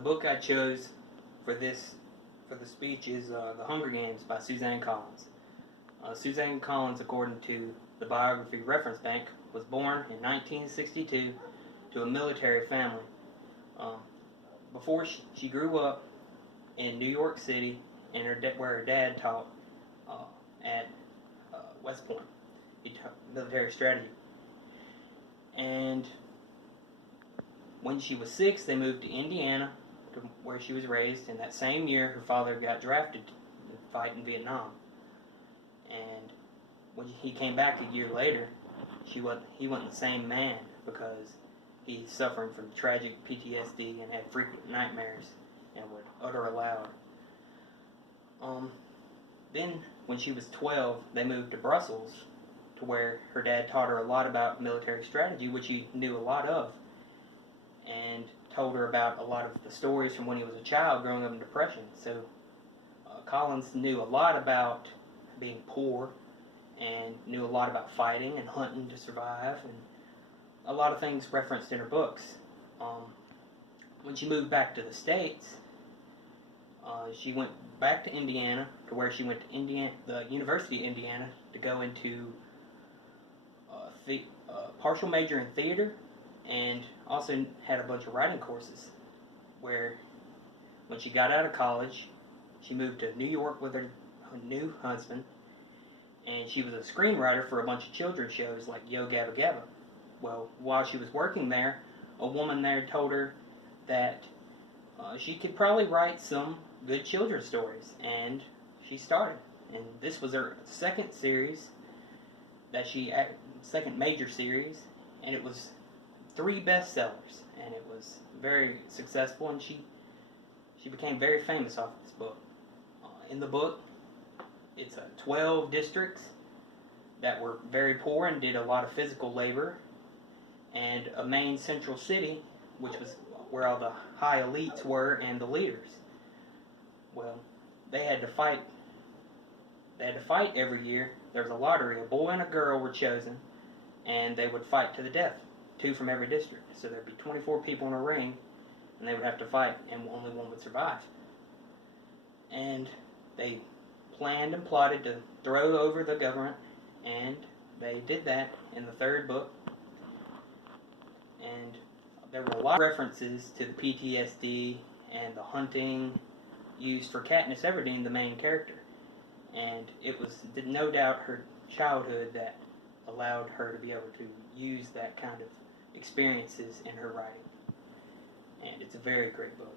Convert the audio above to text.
book I chose for the speech is The Hunger Games by Suzanne Collins. Suzanne Collins, according to the Biography Reference Bank, was born in 1962 to a military family. Before she grew up in New York City, and where her dad taught at West Point. He taught military strategy. And when she was 6, they moved to Indiana, to where she was raised. And that same year, her father got drafted to fight in Vietnam. And when he came back a year later, he wasn't the same man, because he's suffering from tragic PTSD and had frequent nightmares and would utter aloud. Then, when she was 12, they moved to Brussels, to where her dad taught her a lot about military strategy, which he knew a lot of, and told her about a lot of the stories from when he was a child growing up in Depression. So Collins knew a lot about being poor, and knew a lot about fighting and hunting to survive, and a lot of things referenced in her books. When she moved back to the States, she went back to Indiana, to where she went to the University of Indiana to go into partial major in theater, and also had a bunch of writing courses. Where when she got out of college, she moved to New York with her new husband, and she was a screenwriter for a bunch of children's shows like Yo Gabba Gabba. Well, while she was working there, a woman there told her that she could probably write some good children's stories, and she started. And this was her second major series, and it was 3 bestsellers, and it was very successful, and she became very famous off this book. In the book, it's 12 districts that were very poor and did a lot of physical labor, and a main central city, which was where all the high elites were and the leaders. Well, they had to fight every year. There was a lottery. A boy and a girl were chosen, and they would fight to the death, 2 from every district. So there'd be 24 people in a ring, and they would have to fight, and only one would survive. And they planned and plotted to throw over the government, and they did that in the 3rd book. And there were a lot of references to the PTSD and the hunting used for Katniss Everdeen, the main character. And it was no doubt her childhood that allowed her to be able to use that kind of experiences in her writing. And it's a very great book.